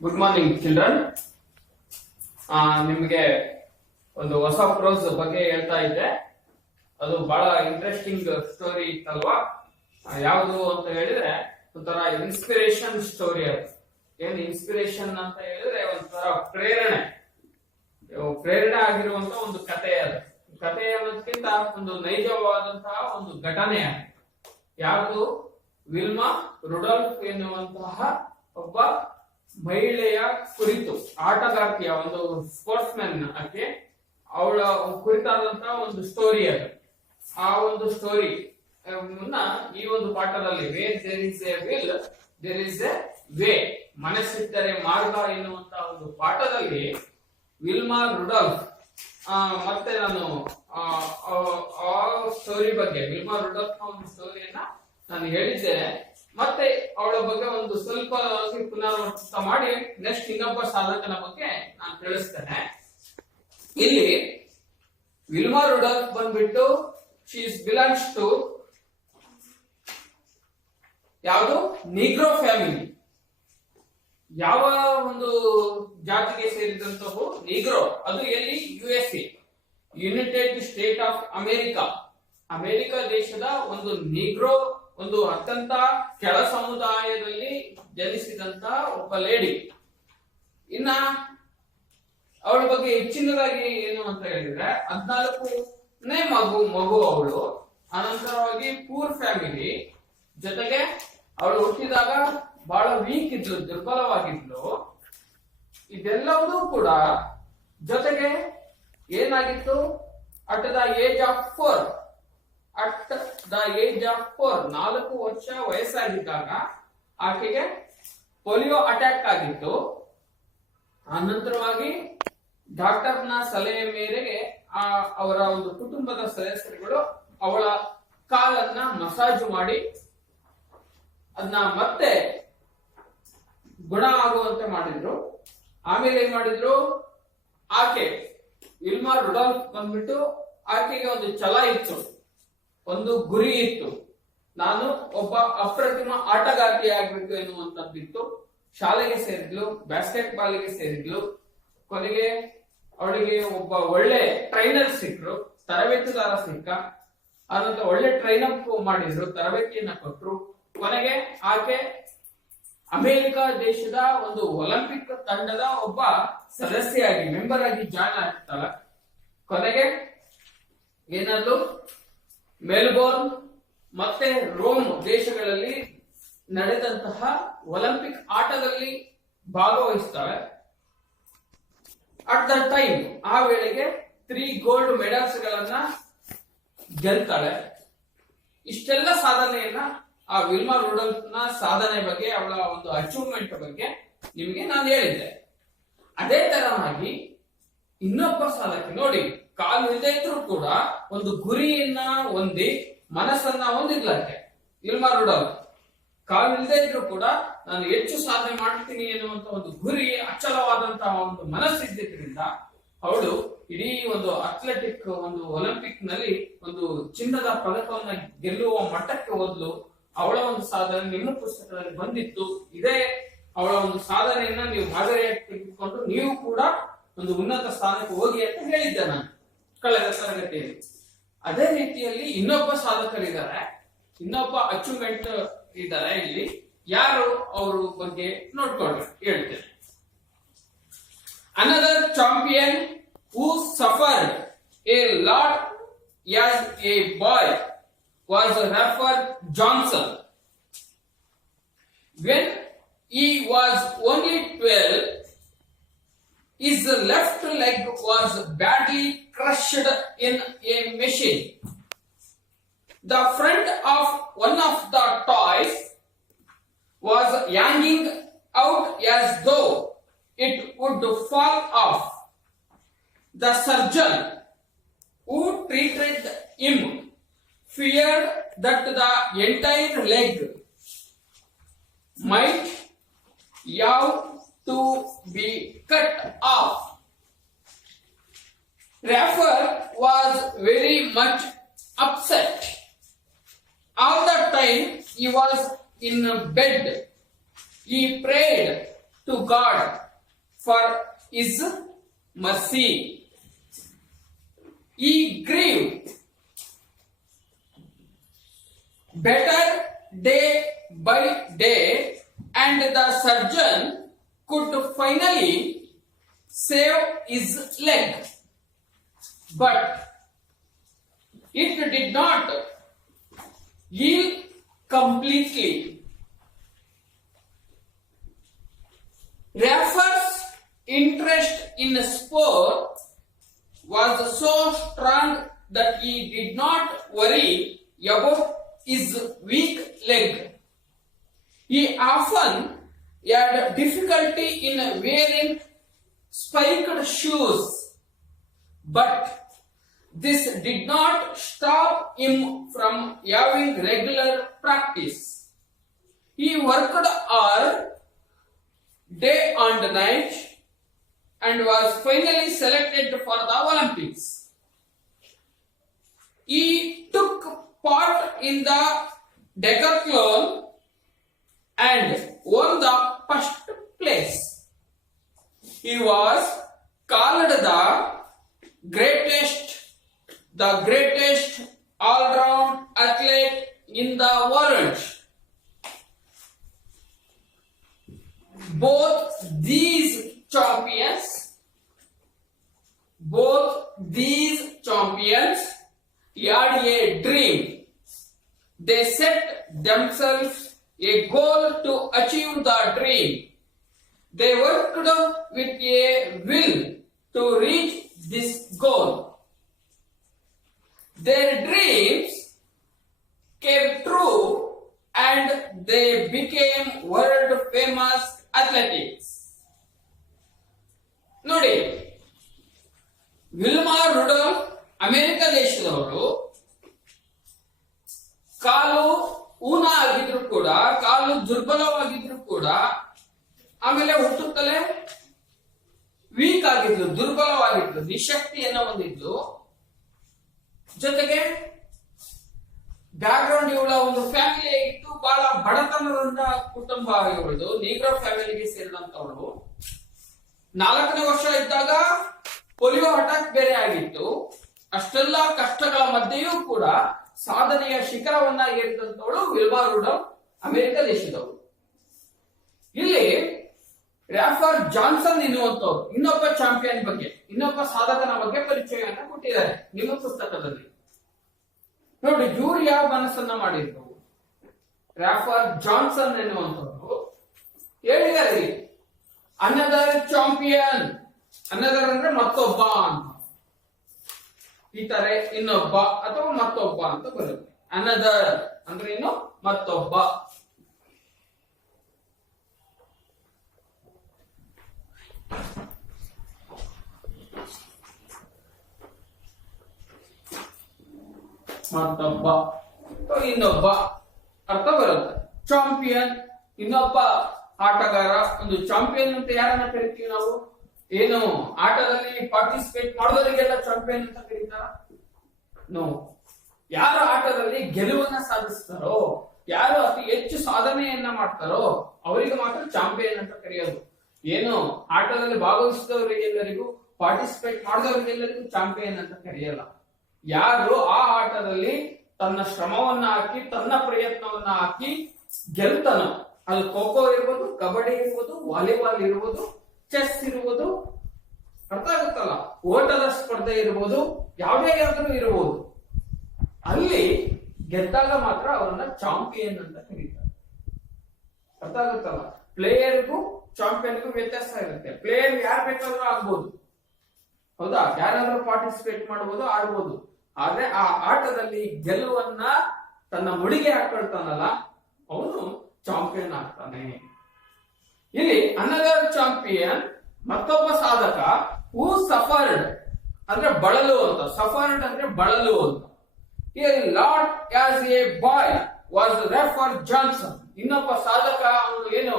Good morning children. ನಿಮಗೆ ಒಂದು ಹೊಸ ಪ್ರೋಸ್ ಬಗ್ಗೆ ಹೇಳ್ತಾ ಇದ್ದೆ. ಅದು ಬಹಳ ಇಂಟ್ರೆಸ್ಟಿಂಗ್ ಸ್ಟೋರಿ ಇತ್ತಲ್ವಾ? ಯಾವುದು ಅಂತ ಹೇಳಿದ್ರೆ ಒಂಥರ ಇನ್ಸ್ಪಿರೇಷನ್ ಸ್ಟೋರಿ. ಅದು ಏನ್ ಇನ್ಸ್ಪಿರೇಷನ್ ಅಂತ ಹೇಳಿದ್ರೆ ಒಂಥರ ಪ್ರೇರಣೆ ಆಗಿರುವಂತ ಒಂದು ಕಥೆ. ಅದು ಕಥೆ ಅನ್ನೋದಕ್ಕಿಂತ ಒಂದು ನೈಜವಾದಂತಹ ಒಂದು ಘಟನೆ. ಯಾವುದು? ವಿಲ್ಮಾ ರುಡಾಲ್ಫ್ ಎನ್ನುವಂತಹ ಒಬ್ಬ ಮಹಿಳೆಯ ಕುರಿತು, ಆಟಗಾರ್ತಿಯ ಒಂದು ಸ್ಪೋರ್ಟ್ಸ್ ಮ್ಯಾನ್ ಆಕೆ, ಅವಳ ಕುರಿತಾದಂತಹ ಒಂದು ಸ್ಟೋರಿ. ಅದು ಆ ಒಂದು ಸ್ಟೋರಿ ಈ ಒಂದು ಪಾಠದಲ್ಲಿ where there is a will there is a way, ಮನಸ್ಸಿದ್ದರೆ ಮಾರ್ಗ ಎನ್ನುವಂತಹ ಒಂದು ಪಾಠದಲ್ಲಿ ವಿಲ್ಮಾ ರುಡಾಲ್ಫ್ ಮತ್ತೆ ನಾನು ಆ ಸ್ಟೋರಿ ಬಗ್ಗೆ, ವಿಲ್ಮಾ ರುಡಾಲ್ಫ್ ನ ಒಂದು ಸ್ಟೋರಿಯನ್ನ ನಾನು ಹೇಳಿದ್ದೇನೆ. ಮತ್ತೆ ಅವಳ ಬಗ್ಗೆ ಒಂದು ಸ್ವಲ್ಪ ಪುನರಾವರ್ತಿತ ಮಾಡಿ ನೆಕ್ಸ್ಟ್ ಇನ್ನೊಬ್ಬ ಸಾಧಕನ ಬಗ್ಗೆ ನಾನು ತಿಳಿಸ್ತೇನೆ. ಇಲ್ಲಿ ವಿಲ್ಮಾ ರುಡಾಲ್ಫ್ ಬಂದ್ಬಿಟ್ಟು ಶಿ ಬಿಲಾಂಗ್ಸ್ ಟು ಯಾವುದು? Negro family. ಯಾವ ಒಂದು ಜಾತಿಗೆ ಸೇರಿದಂತಹ ನೀಗ್ರೋ? ಅದು ಎಲ್ಲಿ? USA, United state of America. America ದೇಶದ ಒಂದು ನೀಗ್ರೋ, ಒಂದು ಅತ್ಯಂತ ಕೆಳ ಸಮುದಾಯದಲ್ಲಿ ಜನಿಸಿದಂತ ಒಬ್ಬ ಲೇಡಿ. ಇನ್ನ ಅವಳ ಬಗ್ಗೆ ಹೆಚ್ಚಿನದಾಗಿ ಏನು ಅಂತ ಹೇಳಿದ್ರೆ 14ನೇ ಮಗು ಅವಳು. ಅನಂತರವಾಗಿ ಪೂರ್ ಫ್ಯಾಮಿಲಿ, ಜೊತೆಗೆ ಅವಳು ಹುಟ್ಟಿದಾಗ ಬಹಳ ವೀಕ್ ಇದ್ಲು, ದುರ್ಬಲವಾಗಿದ್ಲು. ಇದೆಲ್ಲವೂ ಕೂಡ ಜೊತೆಗೆ ಏನಾಗಿತ್ತು? ಅಟ್ ದ ಏಜ್ ಆಫ್ 4, 4 ವರ್ಷ ವಯಸ್ಸಾಗಿದ್ದಾಗ ಆಕೆಗೆ ಪೋಲಿಯೋ ಅಟ್ಯಾಕ್ ಆಗಿತ್ತು. ಅನಂತರವಾಗಿ ಡಾಕ್ಟರ್ನ ಸಲಹೆ ಮೇರೆಗೆ ಅವರ ಒಂದು ಕುಟುಂಬದ ಸದಸ್ಯರುಗಳು ಅವಳ ಕಾಲನ್ನ ಮಸಾಜ್ ಮಾಡಿ ಅದನ್ನ ಮತ್ತೆ ಗುಣ ಆಗುವಂತೆ ಮಾಡಿದ್ರು. ಆಮೇಲೆ ಏನ್ ಮಾಡಿದ್ರು? ಆಕೆ ವಿಲ್ಮಾ ರುಡಾಲ್ಫ್ ಬಂದ್ಬಿಟ್ಟು ಆಕೆಗೆ ಒಂದು ಛಲ ಇತ್ತು, ಒಂದು ಗುರಿ ಇತ್ತು. ನಾನು ಒಬ್ಬ ಅಪ್ರತಿಮ ಆಟಗಾರ್ತಿ ಆಗ್ಬೇಕು ಎನ್ನುವಂತದ್ದಿತ್ತು. ಶಾಲೆಗೆ ಸೇರಿದ್ಲು, ಬ್ಯಾಸ್ಕೆಟ್ ಬಾಲ್ಗೆ ಸೇರಿದ್ಲು. ಕೊನೆಗೆ ಅವಳಿಗೆ ಒಬ್ಬ ಒಳ್ಳೆ ಟ್ರೈನರ್ ಸಿಕ್ಕರು, ತರಬೇತುದಾರ ಸಿಕ್ಕ. ಆನಂತರ ಒಳ್ಳೆ ಟ್ರೈನ್ ಅಪ್ ಮಾಡಿದ್ರು, ತರಬೇತಿಯನ್ನ ಕೊಟ್ಟರು. ಕೊನೆಗೆ ಆಕೆ ಅಮೆರಿಕ ದೇಶದ ಒಂದು ಒಲಿಂಪಿಕ್ ತಂಡದ ಒಬ್ಬ ಸದಸ್ಯೆಯಾಗಿ, ಮೆಂಬರ್ ಆಗಿ ಜಾಯ್ನ್ ಆಗ್ತಾಳ. ಕೊನೆಗೆ ಏನಾದ್ರು ಮೆಲ್ಬೋರ್ನ್ ಮತ್ತೆ ರೋಮ್ ದೇಶಗಳಲ್ಲಿ ನಡೆದಂತಹ ಒಲಿಂಪಿಕ್ ಆಟದಲ್ಲಿ ಭಾಗವಹಿಸ್ತಾಳೆ. ಅಟ್ ದ ಟೈಮ್, ಆ ವೇಳೆಗೆ 3 ಗೋಲ್ಡ್ ಮೆಡಲ್ಸ್ ಗಳನ್ನ ಗೆಲ್ತಾಳೆ. ಇಷ್ಟೆಲ್ಲ ಸಾಧನೆಯನ್ನ ಆ ವಿಲ್ಮಾ ರುಡಾಲ್ಫ್ ನ ಸಾಧನೆ ಬಗ್ಗೆ, ಅವಳ ಒಂದು ಅಚೀವ್ಮೆಂಟ್ ಬಗ್ಗೆ ನಿಮಗೆ ನಾನು ಹೇಳಿದ್ದೆ. ಅದೇ ತರವಾಗಿ ಇನ್ನೊಬ್ಬ ಸಾಧಕಿ ನೋಡಿ, ಕಾಲು ಇಲ್ಲದೆ ಇದ್ರೂ ಕೂಡ ಒಂದು ಗುರಿಯನ್ನ ಹೊಂದಿ ಮನಸ್ಸನ್ನ ಹೊಂದಿದ್ಲಕ್ಕೆ. ವಿಲ್ಮಾ ರುಡಾಲ್ಫ್ ಕಾಲು ಇಲ್ಲದೆ ಇದ್ರೂ ಕೂಡ ನಾನು ಹೆಚ್ಚು ಸಾಧನೆ ಮಾಡ್ತೀನಿ ಎನ್ನುವಂತ ಒಂದು ಗುರಿ, ಅಚಲವಾದಂತಹ ಒಂದು ಮನಸ್ಸಿದ್ದರಿಂದ ಅವಳು ಇಡೀ ಒಂದು ಅಥ್ಲೆಟಿಕ್ ಒಂದು ಒಲಿಂಪಿಕ್ ನಲ್ಲಿ ಒಂದು ಚಿನ್ನದ ಪದಕವನ್ನ ಗೆಲ್ಲುವ ಮಟ್ಟಕ್ಕೆ ಹೋದ್ಲು. ಅವಳ ಒಂದು ಸಾಧನೆ ನಿಮ್ಮ ಪುಸ್ತಕದಲ್ಲಿ ಬಂದಿತ್ತು. ಇದೇ ಅವಳ ಒಂದು ಸಾಧನೆಯನ್ನ ನೀವು ಮಾದರಿಯಾಗಿ ತೆಗೆದುಕೊಂಡು ನೀವು ಕೂಡ ಒಂದು ಉನ್ನತ ಸ್ಥಾನಕ್ಕೆ ಹೋಗಿ ಅಂತ ಹೇಳಿದ್ದೆ ನಾನು ಕಳೆದ ತರಗತಿಯಲ್ಲಿ. ಅದೇ ರೀತಿಯಲ್ಲಿ ಇನ್ನೊಬ್ಬ ಸಾಧಕರಿದ್ದಾರೆ, ಇನ್ನೊಬ್ಬ ಅಚೀವ್ಮೆಂಟ್ ಇದ್ದಾರೆ. ಇಲ್ಲಿ ಯಾರು ಅವ್ರ ಬಗ್ಗೆ ನೋಡ್ಕೊಳ್ಳಿ, ಹೇಳ್ತೇನೆ. Another champion who suffered A lot as a bye was Ralph Johnson. When he was only 12, his left leg was badly crushed in a machine. The front of one of the toys was hanging out as though it would fall off. The surgeon who treated him feared that the entire leg might have to be cut off. Raphael was very much upset. All the time he was in bed, he prayed to God for his mercy. He grew better day by day, and the surgeon could finally save his leg. But it did not heal completely. Rafer's interest in sport was so strong that he did not worry about his weak leg. He often had difficulty in wearing spiked shoes, but this did not stop him from having regular practice. He worked hard day and night and was finally selected for the Olympics. He took part in the decathlon and won the first place. He was called the greatest all-round athlete in the world. Both these champions had a dream. They set themselves a goal to achieve the dream. They worked with a will to reach this goal. Their dreams came true and they became world famous athletics. ನೋಡಿ, ವಿಲ್ಮಾರ್ Rudolf America ದೇಶದವರು. ಕಾಲು ಊನ ಆಗಿದ್ರು ಕೂಡ, ಕಾಲು ದುರ್ಬಲವಾಗಿದ್ರು ಕೂಡ, ಆಮೇಲೆ ಹುಟ್ಟುತ್ತಲೇ weak ಆಗಿದ್ಲು, ದುರ್ಬಲವಾಗಿದ್ಲು, ನಿಶಕ್ತಿಯನ್ನ ಹೊಂದಿದ್ಲು. ಜೊತೆಗೆ background ಇವಳ ಒಂದು family ಇತ್ತು, ಬಹಳ ಬಡತನದಿಂದ ಕುಟುಂಬ ಇವಳದು, ನೀಗ್ರೋ ಫ್ಯಾಮಿಲಿಗೆ ಸೇರಿದಂತವಳು. 4ನೇ ವರ್ಷ ಇದ್ದಾಗ ಪೋಲಿಯೋ ಅಟ್ಯಾಕ್ ಬೇರೆ ಆಗಿತ್ತು. ಅಷ್ಟೆಲ್ಲ ಕಷ್ಟಗಳ ಮಧ್ಯೆಯೂ ಕೂಡ ಸಾಧನೆಯ ಶಿಖರವನ್ನ ಏರಿದಂತವಳು ವಿಲ್ಮಾರ್ ರುಡಾಲ್ಫ್, ಅಮೆರಿಕ ದೇಶದವರು. ಇಲ್ಲಿ ರಾಫರ್ ಜಾನ್ಸನ್ ಎನ್ನುವಂತವ್ರು ಇನ್ನೊಬ್ಬ ಚಾಂಪಿಯನ್ ಬಗ್ಗೆ, ಇನ್ನೊಬ್ಬ ಸಾಧಕನ ಬಗ್ಗೆ ಪರಿಚಯವನ್ನು ಕೊಟ್ಟಿದ್ದಾರೆ ನಿಮ್ಮ ಪುಸ್ತಕದಲ್ಲಿ. ನೋಡಿ, ಇವ್ರು ಯಾವ ಮನಸ್ಸನ್ನ ಮಾಡಿದ್ರು? ರಾಫರ್ ಜಾನ್ಸನ್ ಎನ್ನುವಂತವ್ರು ಹೇಳಿದ್ದಾರೆ, ಅನದರ್ ಚಾಂಪಿಯನ್. ಅನದರ್ ಅಂದ್ರೆ ಮತ್ತೊಬ್ಬ ಅಂತ, ಈ ತರ ಇನ್ನೊಬ್ಬ ಅಥವಾ ಮತ್ತೊಬ್ಬ ಅಂತ ಬರುತ್ತೆ. ಅನದರ್ ಅಂದ್ರೆ ಏನು? ಮತ್ತೊಬ್ಬ. ಮತ್ತೊಬ್ಬ, ಇನ್ನೊಬ್ಬ ಅರ್ಥ ಬರುತ್ತೆ. ಚಾಂಪಿಯನ್ ಇನ್ನೊಬ್ಬ ಆಟಗಾರ. ಒಂದು ಚಾಂಪಿಯನ್ ಅಂತ ಯಾರನ್ನ ಕರಿತೀವಿ ನಾವು? ಏನು ಆಟದಲ್ಲಿ ಪಾರ್ಟಿಸಿಪೇಟ್ ಮಾಡೋದರಿಗೆಲ್ಲ ಚಾಂಪಿಯನ್ ಅಂತ ಕರೀತಾರ? ನೋ. ಯಾರು ಆಟದಲ್ಲಿ ಗೆಲುವನ್ನ ಸಾಧಿಸ್ತಾರೋ, ಯಾರು ಅತಿ ಹೆಚ್ಚು ಸಾಧನೆಯನ್ನ ಮಾಡ್ತಾರೋ ಅವರಿಗೆ ಮಾತ್ರ ಚಾಂಪಿಯನ್ ಅಂತ ಕರೆಯೋದು. ಏನು ಆಟದಲ್ಲಿ ಭಾಗವಹಿಸಿದವರಿಗೆಲ್ಲರಿಗೂ, ಪಾರ್ಟಿಸಿಪೇಟ್ ಮಾಡಿದವರಿಗೆಲ್ಲರಿಗೂ ಚಾಂಪಿಯನ್ ಅಂತ ಕರೆಯಲ್ಲ. ಯಾರು ಆ ಆಟದಲ್ಲಿ ತನ್ನ ಶ್ರಮವನ್ನ ಹಾಕಿ, ತನ್ನ ಪ್ರಯತ್ನವನ್ನ ಹಾಕಿ ಗೆಲ್ತಾನೋ, ಅದು ಖೋ ಖೋ ಇರ್ಬೋದು, ಕಬಡ್ಡಿ ಇರ್ಬೋದು, ವಾಲಿಬಾಲ್ ಇರ್ಬೋದು, ಚೆಸ್ ಇರ್ಬೋದು, ಅರ್ಥ ಆಗುತ್ತಲ್ಲ, ಓಟದ ಸ್ಪರ್ಧೆ ಇರ್ಬೋದು, ಯಾವ್ದಾದ್ರೂ ಇರ್ಬೋದು, ಅಲ್ಲಿ ಗೆದ್ದಾಗ ಮಾತ್ರ ಅವರನ್ನ ಚಾಂಪಿಯನ್ ಅಂತ ಕರೀತಾರೆ. ಅರ್ಥ ಆಗುತ್ತಲ್ಲ. ಪ್ಲೇಯರ್ಗೂ ಚಾಂಪಿಯನ್ಗೂ ವ್ಯತ್ಯಾಸ ಇರುತ್ತೆ. ಪ್ಲೇಯರ್ ಯಾರು ಬೇಕಾದ್ರೂ ಆಗ್ಬೋದು, ಹೌದಾ? ಯಾರಾದ್ರೂ ಪಾರ್ಟಿಸಿಪೇಟ್ ಮಾಡಬಹುದು, ಆಡ್ಬೋದು. ಆದ್ರೆ ಆ ಆಟದಲ್ಲಿ ಗೆಲುವನ್ನ ತನ್ನ ಮುಡಿಗೆ ಹಾಕೊಳ್ತಾನಲ್ಲ, ಅವನು ಚಾಂಪಿಯನ್ ಆಗ್ತಾನೆ. ಇಲ್ಲಿ ಅನದರ್ ಚಾಂಪಿಯನ್, ಮತ್ತೊಬ್ಬ ಸಾಧಕ, ಹೂ ಸಫರ್ಡ್ ಅಂದ್ರೆ ಬಳಲು ಅಂತ, ಸಫರ್ಡ್ ಅಂದ್ರೆ ಬಳಲು ಅಂತ. Lord as a boy was Rafer Johnson. ಇನ್ನೊಬ್ಬ ಸಾಧಕ, ಅವನು ಏನು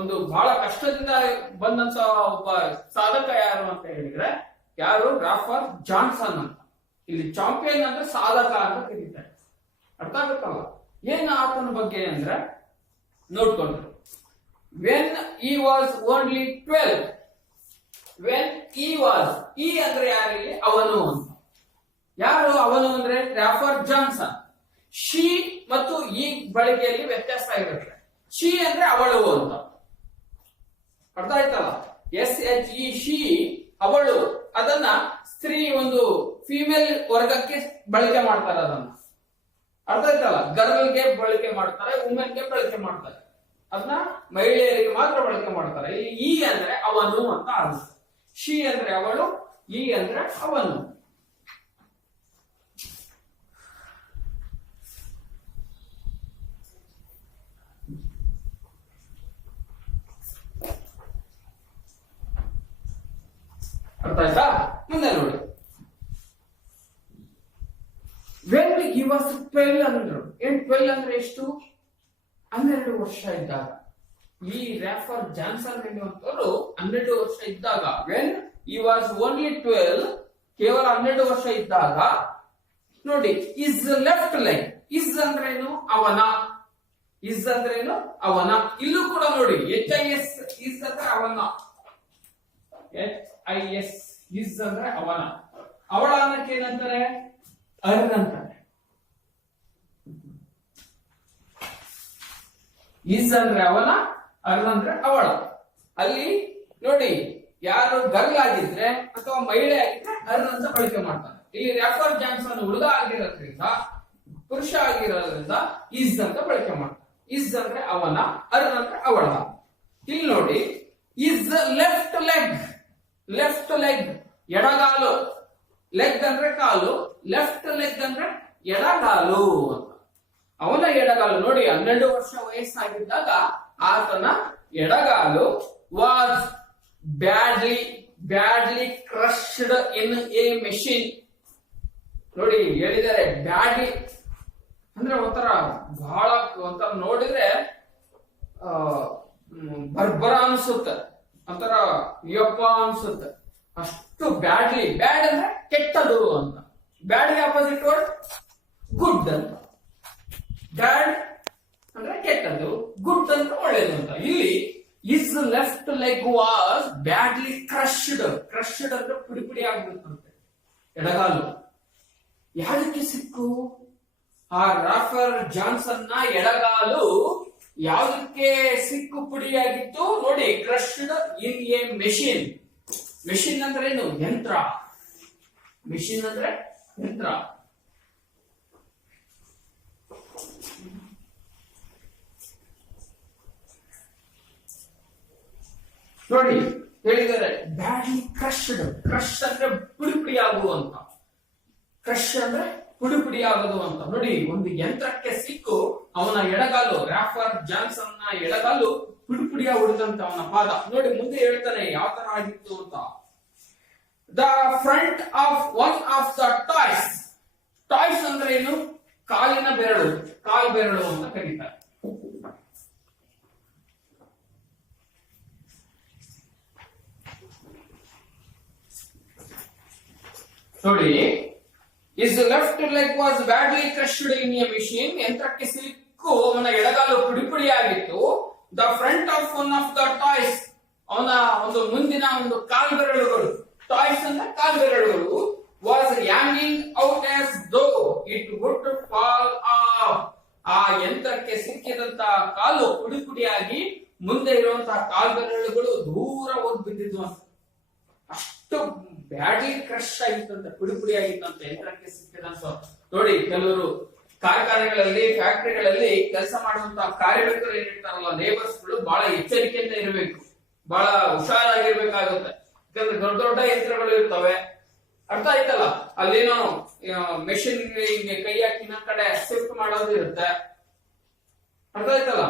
ಒಂದು ಬಹಳ ಕಷ್ಟದಿಂದ ಬಂದಂತ ಒಬ್ಬ ಸಾಧಕ ಯಾರು ಅಂತ ಹೇಳಿದ್ರೆ ಯಾರು? ರಾಫರ್ ಜಾನ್ಸನ್ ಅಂತ. ಇಲ್ಲಿ ಚಾಂಪಿಯನ್ ಅಂದ್ರೆ ಸಾಧಕ ಅಂತ ಕರೀತಾರೆ. ಅರ್ಥ ಆಗುತ್ತಲ್ಲ? ಏನ್ ಆತನ ಬಗ್ಗೆ ಅಂದ್ರೆ ನೋಡ್ಕೊಂಡ್ರು. When he was only 12. When he was, ಈ ಅಂದ್ರೆ ಯಾರಿಗೆ? ಅವನು ಅಂತ. ಯಾರು ಅವನು ಅಂದ್ರೆ ರಾಫರ್ ಜಾನ್ಸನ್. ಶಿ ಮತ್ತು ಈ ಬಳಕೆಯಲ್ಲಿ ವ್ಯತ್ಯಾಸ ಇರುತ್ತೆ. ಶಿ ಅಂದ್ರೆ ಅವಳು ಅಂತ ಅರ್ಥ ಆಯ್ತಲ್ಲ. SHE ಶಿ ಅವಳು, ಅದನ್ನ ಸ್ತ್ರೀ ಒಂದು ಫಿಮೇಲ್ ವರ್ಗಕ್ಕೆ ಬಳಕೆ ಮಾಡ್ತಾರೆ. ಅದನ್ನ ಅರ್ಥ ಆಯ್ತಲ್ಲ. ಗರ್ಲ್ಗೆ ಬಳಕೆ ಮಾಡ್ತಾರೆ, ವುಮೆನ್ಗೆ ಬಳಕೆ ಮಾಡ್ತಾರೆ. ಅದನ್ನ ಮಹಿಳೆಯರಿಗೆ ಮಾತ್ರ ಬಳಕೆ ಮಾಡ್ತಾರೆ. ಇಲ್ಲಿ ಈ ಅಂದ್ರೆ ಅವನು ಅಂತ ಆಗುತ್ತೆ. ಶಿ ಅಂದ್ರೆ ಅವಳು, ಈ ಅಂದ್ರೆ ಅವನು. ಅರ್ಥ ಆಯ್ತಾ? ಮುಂದೆ ನೋಡಿ. ವೆನ್ ಹಿ ವಾಸ್ 12 ಅಂದ್ರು. 12 ಅಂದ್ರೆ ಎಷ್ಟು? 12 ವರ್ಷ ಇದ್ದಾಗ. ಈ ರಾಫರ್ ಜಾನ್ಸನ್ ಎನ್ನುವಂತವರು 12 ವರ್ಷ ಇದ್ದಾಗ, ವೆನ್ ಹಿ ವಾಸ್ ಓನ್ಲಿ 12, ಕೇವಲ 12 ವರ್ಷ ಇದ್ದಾಗ ನೋಡಿ, ಇಸ್ ಲೆಫ್ಟ್ ಲೈಕ್. ಇಸ್ ಅಂದ್ರೇನು? ಅವನ. ಇಸ್ ಅಂದ್ರೇನು? ಅವನ. ಇಲ್ಲೂ ಕೂಡ ನೋಡಿ, HIS ಇಸ್ ಅಂದ್ರೆ ಅವನ. HIS ಇಸ್ ಅಂದ್ರೆ ಅವನ. ಅವಳ ಅನ್ನಕ್ಕೆ ಏನಂತಾರೆ? ಅರ್ನ್ ಅಂತಾರೆ. ಇಸ್ ಅಂದ್ರೆ ಅವನ, ಅರ್ನ್ ಅಂದ್ರೆ ಅವಳ. ಅಲ್ಲಿ ನೋಡಿ, ಯಾರು ಗರ್ಲ್ ಆಗಿದ್ರೆ ಅಥವಾ ಮಹಿಳೆ ಆಗಿದ್ರೆ ಅರ್ನ್ ಅಂತ ಬಳಕೆ ಮಾಡ್ತಾರೆ. ಇಲ್ಲಿ ರಾಫರ್ ಜಾನ್ಸನ್ ಹುಡುಗ ಆಗಿರೋದ್ರಿಂದ, ಪುರುಷ ಆಗಿರೋದ್ರಿಂದ ಇಸ್ ಅಂತ ಬಳಕೆ ಮಾಡ್ತಾರೆ. ಇಸ್ ಅಂದ್ರೆ ಅವನ, ಅರ್ನ್ ಅಂದ್ರೆ ಅವಳ. ಇಲ್ಲಿ ನೋಡಿ, is left leg. Left leg ಎಡಗಾಲು. ಲೆಗ್ ಅಂದ್ರೆ ಕಾಲು, ಲೆಫ್ಟ್ ಲೆಗ್ ಅಂದ್ರೆ ಎಡಗಾಲು ಅಂತ. ಅವನ ಎಡಗಾಲು ನೋಡಿ, 12 ವರ್ಷ ವಯಸ್ಸಾಗಿದ್ದಾಗ ಆತನ ಎಡಗಾಲು was badly crushed in a machine. ನೋಡಿ ಹೇಳಿದ್ದಾರೆ, ಬ್ಯಾಡ್ಲಿ ಅಂದ್ರೆ ಒಂಥರ ಬಹಳ ಒಂಥರ ನೋಡಿದ್ರೆ ಬರ್ಬರ ಅನ್ಸುತ್ತೆ, ಒಂಥರ ಯಪ್ಪ ಅನ್ಸುತ್ತೆ. ಅಷ್ಟು ಬ್ಯಾಡ್ಲಿ. ಬ್ಯಾಡ್ ಅಂದ್ರೆ ಕೆಟ್ಟದು ಅಂತ. ಬ್ಯಾಡ್ ಆಪೋಸಿಟ್ ವರ್ಡ್ ಗುಡ್ ಅಂತ. ಬ್ಯಾಡ್ ಅಂದ್ರೆ ಕೆಟ್ಟದ್ದು, ಗುಡ್ ಅಂದ್ರೆ ಒಳ್ಳೇದು ಅಂತ. ಇಲ್ಲಿ is left leg was badly crushed. Crushed ಅಂದ್ರೆ ಪುಡಿ ಪುಡಿ ಆಗ್ಬಿಡುತ್ತಂತೆ ಎಡಗಾಲು. ಯಾದಕ್ಕೆ ಸಿಕ್ಕು? ಆ ರಾಫರ್ ಜಾನ್ಸನ್ ನ ಎಡಗಾಲು ಯಾವುದಕ್ಕೆ ಸಿಕ್ಕು ಪುಡಿಯಾಗಿತ್ತು? ನೋಡಿ, crushed in a machine. Machine ಅಂದ್ರೆ ಏನು? ಯಂತ್ರ. ಮೆಷಿನ್ ಅಂದ್ರೆ ಯಂತ್ರ. ನೋಡಿ ಹೇಳಿದ್ದಾರೆ, ಬ್ಯಾಡ್ಲಿ ಕ್ರಶ್ಡ್. ಕ್ರಶ್ ಅಂದ್ರೆ ಪುಡಿ ಪುಡಿ ಆಗುವಂತ. ಕ್ರಶ್ ಅಂದ್ರೆ ಪುಡಿ ಪುಡಿ ಆಗೋದು ಅಂತ. ನೋಡಿ, ಒಂದು ಯಂತ್ರಕ್ಕೆ ಸಿಕ್ಕು ಅವನ ಎಡಗಾಲು, ರಾಫರ್ ಜಾನ್ಸನ್ ನ ಎಡಗಾಲು ಪುಡಿ ಪುಡಿಯ ಉಳಿದಂತ ಅವನ ಪಾದ. ನೋಡಿ ಮುಂದೆ ಹೇಳ್ತಾನೆ ಯಾವ ತರ ಆಗಿತ್ತು ಅಂತ. The front of one of the toys. Toys ಅಂದ್ರೆ ಏನು? ಕಾಲಿನ ಬೆರಳು, ಕಾಲ್ ಬೆರಳು ಅಂತ ಕರೀತಾರೆ. ನೋಡಿ, is left leg was badly crushed in A machine. ಯಂತ್ರಕ್ಕೆ ಸಿಕ್ಕು ಅವನ ಎಡಗಾಲು ಪುಡಿ ಪುಡಿ ಆಗಿತ್ತು. The front of one of the toys, ಅವನ ಒಂದು ಮುಂದಿನ ಒಂದು ಕಾಲ್ ಬೆರಳುಗಳು, ಟಾಯ್ಸ್ ಅಂದ್ರೆ ಕಾಲ್ ಬೆರಳುಗಳು, was hanging out as though it would fall of. ಆ ಯಂತ್ರಕ್ಕೆ ಸಿಕ್ಕಿದಂತಹ ಕಾಲು ಪುಡಿ ಪುಡಿಯಾಗಿ ಮುಂದೆ ಇರುವಂತಹ ಕಾಲ್ ಬೆರಳುಗಳು ದೂರ ಹೋಗಿ ಬಿದ್ದಿದ್ವು ಅಂತ. ಅಷ್ಟು ಬ್ಯಾಡ್ಲಿ ಕ್ರಶ್ ಆಗಿತ್ತಂತೆ, ಪುಡಿ ಪುಡಿ ಆಗಿತ್ತಂತ ಯಂತ್ರಕ್ಕೆ ಸಿಕ್ಕಿದಂತ. ನೋಡಿ, ಕೆಲವರು ಕಾರ್ಖಾನೆಗಳಲ್ಲಿ, ಫ್ಯಾಕ್ಟರಿಗಳಲ್ಲಿ ಕೆಲಸ ಮಾಡುವಂತಹ ಕಾರ್ಮಿಕರು ಏನಿರ್ತಾರಲ್ಲ, ಲೇಬರ್ಸ್ ಗಳು ಬಹಳ ಎಚ್ಚರಿಕೆಯಿಂದ ಇರಬೇಕು, ಬಹಳ ಹುಷಾರಾಗಿರ್ಬೇಕಾಗುತ್ತೆ. ಯಾಕಂದ್ರೆ ದೊಡ್ಡ ದೊಡ್ಡ ಯಂತ್ರಗಳು ಇರ್ತವೆ. ಅರ್ಥ ಆಯ್ತಲ್ಲ? ಅಲ್ಲೇನೋ ಮೆಷಿನ್ ಕೈ ಹಾಕಿ ಇನ್ನೊಂದ್ ಕಡೆ ಶಿಫ್ಟ್ ಮಾಡೋದು ಇರುತ್ತೆ. ಅರ್ಥ ಆಯ್ತಲ್ಲ?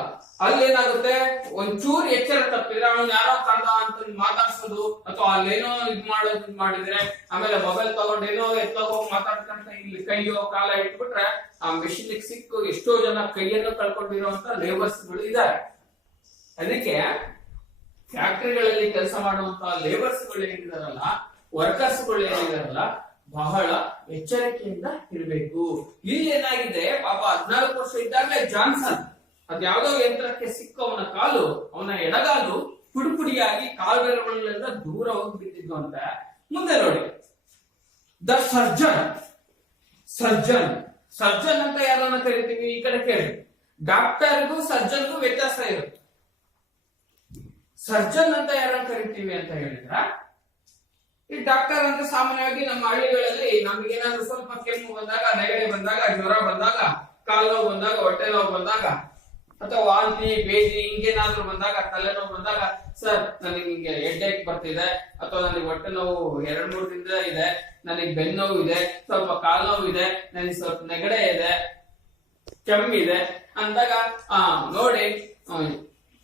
ಅಲ್ಲೇನಾಗುತ್ತೆ, ಒಂಚೂರು ಎಚ್ಚರ ತಪ್ಪಿದ್ರೆ ಅವನು ಯಾರೋ ಕರ್ದ ಅಂತ ಮಾತಾಡ್ಸೋದು, ಅಥವಾ ಅಲ್ಲೇನೋ ಇದ್ ಮಾಡಿದ್ರೆ ಆಮೇಲೆ ಮೊಬೈಲ್ ತಗೊಂಡೇನೋ ಹೋಗಿ ಮಾತಾಡ್ಕೊಂತ ಇಲ್ಲಿ ಕೈಯೋ ಕಾಲ ಇಟ್ಬಿಟ್ರೆ ಆ ಮೆಷಿನ್ ಸಿಕ್ಕು ಎಷ್ಟೋ ಜನ ಕೈಯನ್ನು ಕಳ್ಕೊಂಡಿರುವಂತ ಲೇಬರ್ಸ್ ಗಳು ಇದ್ದಾರೆ. ಅದಕ್ಕೆ ಫ್ಯಾಕ್ಟರಿಗಳಲ್ಲಿ ಕೆಲಸ ಮಾಡುವಂತಹ ಲೇಬರ್ಸ್ ಗಳು ಏನಿದಾರಲ್ಲ, ವರ್ಕರ್ಸ್ ಗಳು ಏನಿದಾರಲ್ಲ, ಬಹಳ ಎಚ್ಚರಿಕೆಯಿಂದ ಇರಬೇಕು. ಇಲ್ಲಿ ಏನಾಗಿದೆ, ಪಾಪ 14 ವರ್ಷ ಇದ್ದಾಗಲೇ ಜಾನ್ಸನ್ ಅದ್ಯಾವುದೋ ಯಂತ್ರಕ್ಕೆ ಸಿಕ್ಕ ಅವನ ಕಾಲು, ಅವನ ಎಡಗಾಲು ಪುಡಿ ಪುಡಿಯಾಗಿ ಕಾಲು ಬೆರಳುಗಳೆಲ್ಲ ದೂರ ಹೋಗಿ ಬಿದ್ದಿದ್ದು ಅಂತ. ಮುಂದೆ ನೋಡಿ, ದ ಸರ್ಜನ್. ಸರ್ಜನ್ ಸರ್ಜನ್ ಅಂತ ಯಾರನ್ನ ಕರಿತೀವಿ? ಈ ಕಡೆ ಕೇಳಿ. ಡಾಕ್ಟರ್ಗೂ ಸರ್ಜನ್ಗೂ ವ್ಯತ್ಯಾಸ ಇರುತ್ತೆ. ಸರ್ಜನ್ ಅಂತ ಯಾರನ್ನ ಕರಿತೀವಿ ಅಂತ ಹೇಳಿದ್ರ, ಈ ಡಾಕ್ಟರ್ ಅಂತ ಸಾಮಾನ್ಯವಾಗಿ ನಮ್ಮ ಹಳ್ಳಿಗಳಲ್ಲಿ ನಮ್ಗೆ ಏನಾದ್ರು ಸ್ವಲ್ಪ ಕೆಮ್ಮು ಬಂದಾಗ, ನೆಗಡಿ ಬಂದಾಗ, ಜ್ವರ ಬಂದಾಗ, ಕಾಲು ನೋವು ಬಂದಾಗ, ಹೊಟ್ಟೆ ನೋವು ಬಂದಾಗ, ಅಥವಾ ವಾಂತಿ ಬೇದಿ ಹಿಂಗೇನಾದ್ರೂ ಬಂದಾಗ, ತಲೆನೋವು ಬಂದಾಗ, ಸರ್ ನನಗೆ ಹಿಂಗೆ ಹೆಡ್ಏಕ್ ಬರ್ತಿದೆ, ಅಥವಾ ನನಗೆ ಹೊಟ್ಟೆ ನೋವು 2-3 ದಿನದಿಂದ ಇದೆ, ನನಗೆ ಬೆನ್ನು ನೋವು ಇದೆ, ಸ್ವಲ್ಪ ಕಾಲು ನೋವು ಇದೆ, ನನಗೆ ಸ್ವಲ್ಪ ನೆಗಡೆ ಇದೆ, ಕೆಮ್ಮಿದೆ ಅಂದಾಗ ನೋಡಿ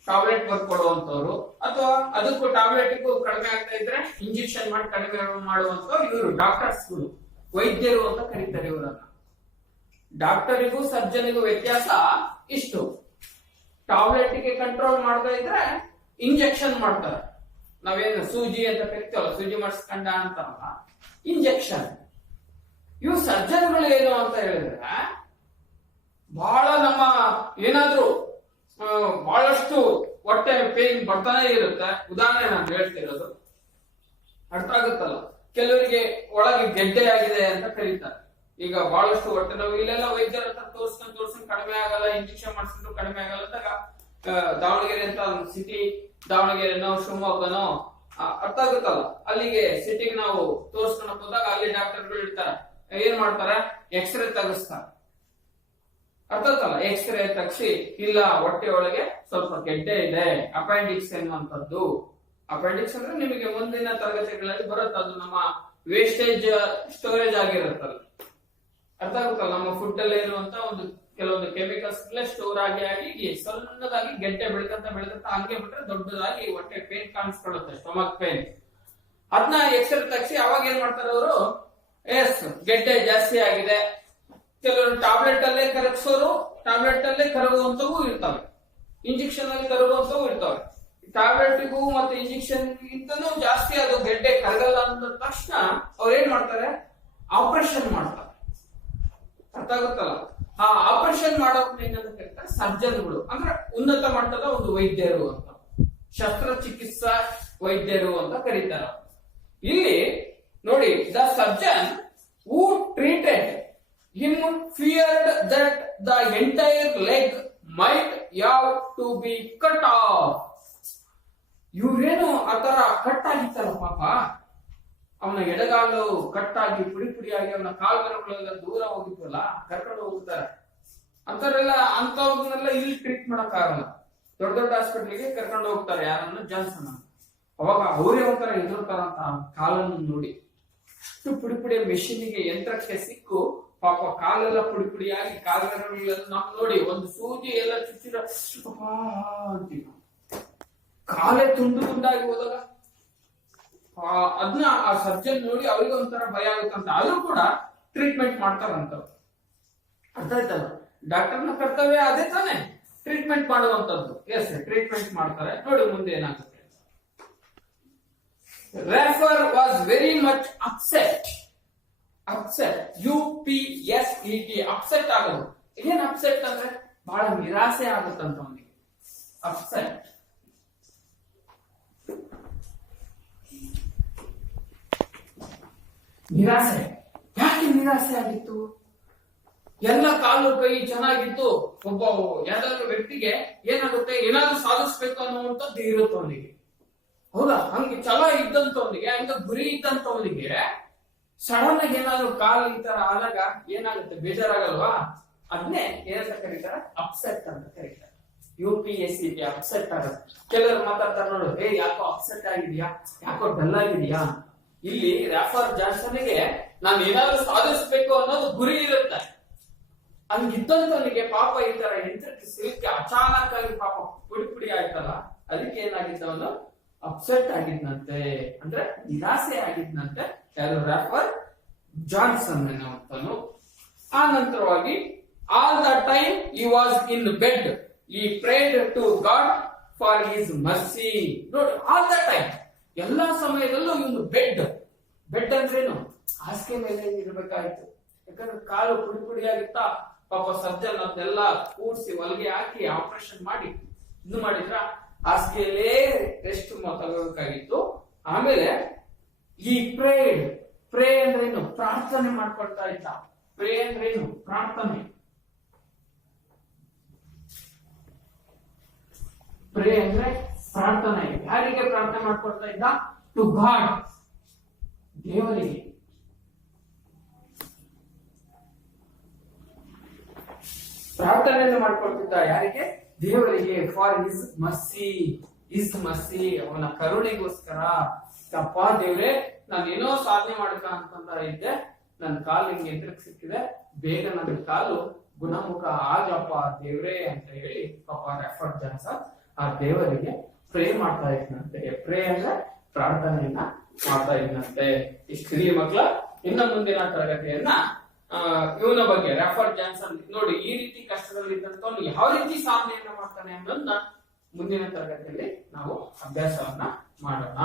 ಟಾಬ್ಲೆಟ್ ಬರ್ಕೊಡುವಂತವ್ರು, ಅಥವಾ ಅದಕ್ಕೂ ಟಾಬ್ಲೆಟ್ಗೂ ಕಡಿಮೆ ಆಗ್ತಾ ಇದ್ರೆ ಇಂಜೆಕ್ಷನ್ ಮಾಡಿ ಕಡಿಮೆ ಮಾಡುವಂತವ್ರು ಇವರು ಡಾಕ್ಟರ್ಸ್ಗಳು, ವೈದ್ಯರು ಅಂತ ಕರೀತಾರೆ ಇವರನ್ನ. ಡಾಕ್ಟರಿಗೂ ಸರ್ಜನಿಗೂ ವ್ಯತ್ಯಾಸ ಇಷ್ಟು. ಟಾಬ್ಲೆಟ್ಗೆ ಕಂಟ್ರೋಲ್ ಮಾಡ್ತಾ ಇದ್ರೆ ಇಂಜೆಕ್ಷನ್ ಮಾಡ್ತಾರೆ. ನಾವೇನು ಸೂಜಿ ಅಂತ ಕರಿತೀವಲ್ಲ, ಸೂಜಿ ಮಾಡಿಸ್ಕೊಂಡ ಅಂತಾರಲ್ಲ, ಇಂಜೆಕ್ಷನ್. ಇವು ಸರ್ಜನ್ಗಳು ಏನು ಅಂತ ಹೇಳಿದ್ರೆ, ಬಹಳ ನಮ್ಮ ಏನಾದ್ರೂ ಬಹಳಷ್ಟು ಹೊಟ್ಟೆ ಪೇನ್ ಬರ್ತಾನೆ ಇರುತ್ತೆ. ಉದಾಹರಣೆ ನಾನು ಹೇಳ್ತಿರೋದು ಅರ್ಥ ಆಗುತ್ತಲ್ಲ. ಕೆಲವರಿಗೆ ಒಳಗೆ ಗೆಡ್ಡೆ ಆಗಿದೆ ಅಂತ ಕರೀತಾರೆ. ಈಗ ಬಹಳಷ್ಟು ಹೊಟ್ಟೆ ನೋವು, ಇಲ್ಲೆಲ್ಲ ವೈದ್ಯರ ಹತ್ರ ತೋರ್ಸ್ಕೊಂಡು ಕಡಿಮೆ ಆಗಲ್ಲ, ಇಂಜೆಕ್ಷನ್ ಮಾಡಿಸಿದ್ರು ಕಡಿಮೆ ಆಗಲ್ಲ ಅಂದಾಗ ದಾವಣಗೆರೆ ಅಂತ ಸಿಟಿ, ದಾವಣಗೆರೆನೋ ಶಿವಮೊಗ್ಗನೋ ಅರ್ಥ ಆಗುತ್ತಲ್ಲ, ಅಲ್ಲಿಗೆ ಸಿಟಿಗೆ ನಾವು ತೋರ್ಸ್ಕೊಂಡ್ ಹೋದಾಗ ಅಲ್ಲಿ ಡಾಕ್ಟರ್ಗಳು ಇರ್ತಾರೆ. ಏನ್ ಮಾಡ್ತಾರೆ? ಎಕ್ಸ್ರೇ ತೆಗಿಸ್ತಾರೆ. ಅರ್ಥ ಆಯ್ತಲ್ಲ? ಎಕ್ಸ್ರೇ ತೆಗ್ಸಿ, ಇಲ್ಲ ಹೊಟ್ಟೆ ಒಳಗೆ ಸ್ವಲ್ಪ ಗೆಡ್ಡೆ ಇದೆ, ಅಪೆಂಡಿಕ್ಸ್ ಎನ್ನುವಂಥದ್ದು. ಅಪೆಂಡಿಕ್ಸ್ ಅಂದ್ರೆ ನಿಮಗೆ ಮುಂದಿನ ತರಗತಿಗಳಲ್ಲಿ ಬರುತ್ತೆ, ಅದು ನಮ್ಮ ವೇಸ್ಟೇಜ್ ಸ್ಟೋರೇಜ್ ಆಗಿರುತ್ತಲ್ಲ. ಅರ್ಥ ಆಗುತ್ತಲ್ಲ? ನಮ್ಮ ಫುಡ್ ಅಲ್ಲಿ ಇರುವಂತ ಕೆಲವೊಂದು ಕೆಮಿಕಲ್ಸ್ ಸ್ಟೋರ್ ಆಗಿ ಸಣ್ಣದಾಗಿ ಗೆಡ್ಡೆ ಬೆಳ್ಕಂತ ಹಂಗೆ ಬಿಟ್ರೆ ದೊಡ್ಡದಾಗಿ ಹೊಟ್ಟೆ ಪೇನ್ ಕಾಣಿಸ್ಕೊಳ್ಳುತ್ತೆ, ಸ್ಟೊಮಕ್ ಪೇನ್. ಅದನ್ನ ಎಕ್ಸ್ರೇ ತೆಗ್ಸಿ ಅವಾಗ ಏನ್ ಮಾಡ್ತಾರೆ ಅವರು, ಎಸ್ ಗೆಡ್ಡೆ ಜಾಸ್ತಿ ಆಗಿದೆ. ಕೆಲವರು ಟ್ಯಾಬ್ಲೆಟ್ ಅಲ್ಲೇ ಕರಗಿಸೋರು, ಟ್ಯಾಬ್ಲೆಟ್ ಅಲ್ಲೇ ಕರಗುವಂತವು ಇರ್ತವೆ, ಇಂಜೆಕ್ಷನ್ ಅಲ್ಲಿ ಕರಗುವಂತವು ಇರ್ತವೆ. ಟ್ಯಾಬ್ಲೆಟ್ಗೂ ಮತ್ತೆ ಇಂಜೆಕ್ಷನ್ ಗಿಂತನೂ ಜಾಸ್ತಿ ಅದು ಗೆಡ್ಡೆ ಕರಗಲ್ಲ ಅಂದ ತಕ್ಷಣ ಅವ್ರು ಏನ್ ಮಾಡ್ತಾರೆ? ಆಪರೇಷನ್ ಮಾಡ್ತಾರೆ. ಅರ್ಥ ಆಗುತ್ತಲ್ಲ? ಆ ಆಪರೇಷನ್ ಮಾಡೋಕೆ ಏನಂತ ಕರೀತಾರೆ? ಸರ್ಜನ್ಗಳು. ಅಂದ್ರೆ ಉನ್ನತ ಮಟ್ಟದ ಒಂದು ವೈದ್ಯರು ಅಂತ, ಶಸ್ತ್ರಚಿಕಿತ್ಸಾ ವೈದ್ಯರು ಅಂತ ಕರೀತಾರೆ. ಇಲ್ಲಿ ನೋಡಿ, the surgeon who treated him feared that the entire leg might have to be cut off. ಇವ್ರೇನು ಆತರ ಕಟ್ ಆಗಿತ್ತಲ್ಲ ಪಾಪ, ಅವನ ಎಡಗಾಲು ಕಟ್ಟಾಗಿ ಪುಡಿ ಪುಡಿಯಾಗಿ ಅವನ ಕಾಲು ಬೆರಳುಗಳೆಲ್ಲ ದೂರ ಹೋಗಿದ್ವಲ್ಲ, ಕರ್ಕೊಂಡು ಹೋಗ್ತಾರೆ. ಅಂತವ್ರೆಲ್ಲ ಅಂತವ್ರನ್ನೆಲ್ಲ ಇಲ್ಲಿ ಟ್ರೀಟ್ ಮಾಡಕ್ ಆಗಲ್ಲ, ದೊಡ್ಡ ದೊಡ್ಡ ಹಾಸ್ಪಿಟ್ಲಿಗೆ ಕರ್ಕೊಂಡು ಹೋಗ್ತಾರೆ. ಯಾರನ್ನ? ಜಾನ್ಸನ್. ಅವಾಗ ಅವರೇ ಒಂಥರ ಎದುರ್ತಾರಂತ ಕಾಲನ್ನು ನೋಡಿ. ಅಷ್ಟು ಪುಡಿ ಪುಡಿ ಮೆಷಿನ್ಗೆ, ಯಂತ್ರಕ್ಕೆ ಸಿಕ್ಕು ಪಾಪ ಕಾಲೆಲ್ಲ ಪುಡಿ ಪುಡಿಯಾಗಿ, ಕಾಲು ಬೆರಳುಗಳೆಲ್ಲ ನಮ್ ನೋಡಿ ಒಂದು ಸೂಜಿ ಎಲ್ಲ ಚುಚ್ಚಿರ ಅಂತೀವಿ, ಕಾಲೇ ತುಂಡು ತುಂಡಾಗಿ ಹೋದಾಗ ಅದನ್ನ ಆ ಸರ್ಜನ್ ನೋಡಿ ಅವ್ರಿಗೆ ಒಂಥರ ಭಯ ಆಗುತ್ತಂತ. ಆದ್ರೂ ಕೂಡ ಟ್ರೀಟ್ಮೆಂಟ್ ಮಾಡ್ತಾರಂತ. ಅರ್ಥ ಆಯ್ತಲ್ಲ? ಡಾಕ್ಟರ್ನ ಕರ್ತವ್ಯ ಅದೇ ತಾನೆ, ಟ್ರೀಟ್ಮೆಂಟ್ ಮಾಡುವಂತದ್ದು. ಎಸ್, ಟ್ರೀಟ್ಮೆಂಟ್ ಮಾಡ್ತಾರೆ. ನೋಡಿ ಮುಂದೆ ಏನಾಗುತ್ತೆ. Refer was very much upset. Upset, UPSET, upset ಆಗೋದು. ಏನ್ ಅಪ್ಸೆಟ್ ಅಂದ್ರೆ ಬಹಳ ನಿರಾಸೆ ಆಗುತ್ತಂತ ಅವನಿಗೆ. ಅಪ್ಸೆಟ್, ನಿರಾಸೆ. ಯಾಕೆ ನಿರಾಸೆ ಆಗಿತ್ತು? ಎಲ್ಲ ಕಾಲು ಕೈ ಚೆನ್ನಾಗಿತ್ತು. ಒಬ್ಬ ಯಾವ್ದಾದ್ರು ವ್ಯಕ್ತಿಗೆ ಏನಾಗುತ್ತೆ, ಏನಾದ್ರು ಸಾಧಿಸ್ಬೇಕು ಅನ್ನುವಂಥದ್ದು ಇರುತ್ತೆ ಅವನಿಗೆ. ಹೌದಾ? ಹಂಗೆ ಛಲ ಇದ್ದಂತವನಿಗೆ, ಹಂಗ ಗುರಿ ಇದ್ದಂತವನಿಗೆ ಸಡನ್ ಆಗಿ ಏನಾದ್ರು ಕಾಲು ಈ ತರ ಆದಾಗ ಏನಾಗುತ್ತೆ? ಬೇಜಾರಾಗಲ್ವಾ? ಅದನ್ನೇ ಏನಂತ ಕರೀತಾರೆ? ಅಪ್ಸೆಟ್ ಅಂತ ಕರೀತಾರೆ. UPSET ಅಪ್ಸೆಟ್ ಆಗುತ್ತೆ. ಕೆಲವರು ಮಾತಾಡ್ತಾರೆ ನೋಡು, ಯಾಕೋ ಅಪ್ಸೆಟ್ ಆಗಿದ್ಯಾ, ಯಾಕೋ ಡಲ್ ಆಗಿದ್ಯಾ. ಇಲ್ಲಿ ರ್ಯಾಫರ್ ಜಾನ್ಸನ್ಗೆ ನಾನು ಏನಾದ್ರು ಸಾಧಿಸ್ಬೇಕು ಅನ್ನೋದು ಗುರಿ ಇರುತ್ತೆ. ಹಂಗಿದ್ದಂತವನಿಗೆ ಪಾಪ ಈ ತರ ಯಂತ್ರಕ್ಕೆ ಸಿಲುಕಿ ಅಚಾನಕ್ ಆಗಿ ಪಾಪ ಪುಡಿ ಪುಡಿ ಆಯ್ತಲ್ಲ, ಅದಕ್ಕೆ ಏನಾಗಿದ್ದವನು? ಅಪ್ಸೆಟ್ ಆಗಿದ್ನಂತೆ, ಅಂದ್ರೆ ನಿರಾಸೆ ಆಗಿದ್ನಂತೆ. ಯಾರು? ರ್ಯಾಫರ್ ಜಾನ್ಸನ್ ಅನ್ನುವಂತನು. ಆ ನಂತರವಾಗಿ all the time he was in bed, he prayed to God for his mercy. ನೋಡಿ, ಆಲ್ ದ ಟೈಮ್, ಎಲ್ಲಾ ಸಮಯದಲ್ಲೂ ಇವನು ಬೆಡ್ ಅಂದ್ರೇನು? ಹಾಸಿಗೆ ಮೇಲೆ ಇರ್ಬೇಕಾಯ್ತು. ಯಾಕಂದ್ರೆ ಕಾಲು ಪುಡಿ ಪುಡಿ ಆಗಿತ್ತಾ, ಪಾಪ ಸರ್ಜನ್ ಅದನ್ನೆಲ್ಲ ಕೂಡಿಸಿ ಹೊಲಿಗೆ ಹಾಕಿ ಆಪರೇಷನ್ ಮಾಡಿ ಇದು ಮಾಡಿದ್ರ ಹಾಸಿಗೆಯಲ್ಲೇ ರೆಸ್ಟ್ ತಗೋಬೇಕಾಗಿತ್ತು. ಆಮೇಲೆ ಈ ಪ್ರೇ ಅಂದ್ರೆ ಏನು, ಪ್ರಾರ್ಥನೆ ಮಾಡ್ಕೊಳ್ತಾ ಇದ್ದ. ಪ್ರೇ ಅಂದ್ರೆ ಏನು, ಪ್ರಾರ್ಥನೆ. ಪ್ರೇ ಅಂದ್ರೆ ಪ್ರಾರ್ಥನೆ. ಯಾರಿಗೆ ಪ್ರಾರ್ಥನೆ ಮಾಡ್ಕೊಳ್ತಾ ಇದ್ದ? ಟು ಗಾಡ್, ದೇವರಿಗೆ. ಪ್ರಾರ್ಥನೆಯನ್ನು ಮಾಡ್ಕೊಳ್ತಿದ್ದ ಯಾರಿಗೆ? ದೇವರಿಗೆ. ಫಾರ್ ಹಿಸ್ ಮರ್ಸಿ, ಅವನ ಕರುಣೆಗೋಸ್ಕರ. ಅಪ್ಪ ದೇವ್ರೆ, ನಾನು ಏನೋ ಸಾಧನೆ ಮಾಡ್ಕ ಅಂತಂದ ಇದ್ದೆ, ನನ್ನ ಕಾಲು ಹಿಂಗೆ ಎದುರಿಗೆ ಸಿಕ್ಕಿದೆ, ಬೇಗ ನನ್ನ ಕಾಲು ಗುಣಮುಖ ಆಗಪ್ಪ ದೇವ್ರೆ ಅಂತ ಹೇಳಿ ಪಾಪ ರೆಫರ್ಡ್ ಜಾನ್ಸನ್ ಆ ದೇವರಿಗೆ ಪ್ರೇ ಮಾಡ್ತಾ ಇದ್ನಂತೆ. ಪ್ರೇ ಅಂದ್ರೆ ಪ್ರಾರ್ಥನೆಯನ್ನ ಮಾಡ್ತಾ ಇದ್ನಂತೆ. ಇಷ್ಟು ಹಿರಿಯ ಮಕ್ಕಳ, ಇನ್ನು ಮುಂದಿನ ತರಗತಿಯನ್ನ ಇವನ ಬಗ್ಗೆ ರೆಫರ್ಡ್ ಜಾನ್ಸನ್ ನೋಡಿ ಈ ರೀತಿ ಕಷ್ಟದಲ್ಲಿ ಇದ್ದಂತವನು ಯಾವ ರೀತಿ ಸಾಧನೆಯನ್ನ ಮಾಡ್ತಾನೆ ಅನ್ನೋದನ್ನ ಮುಂದಿನ ತರಗತಿಯಲ್ಲಿ ನಾವು ಅಭ್ಯಾಸವನ್ನ ಮಾಡೋಣ.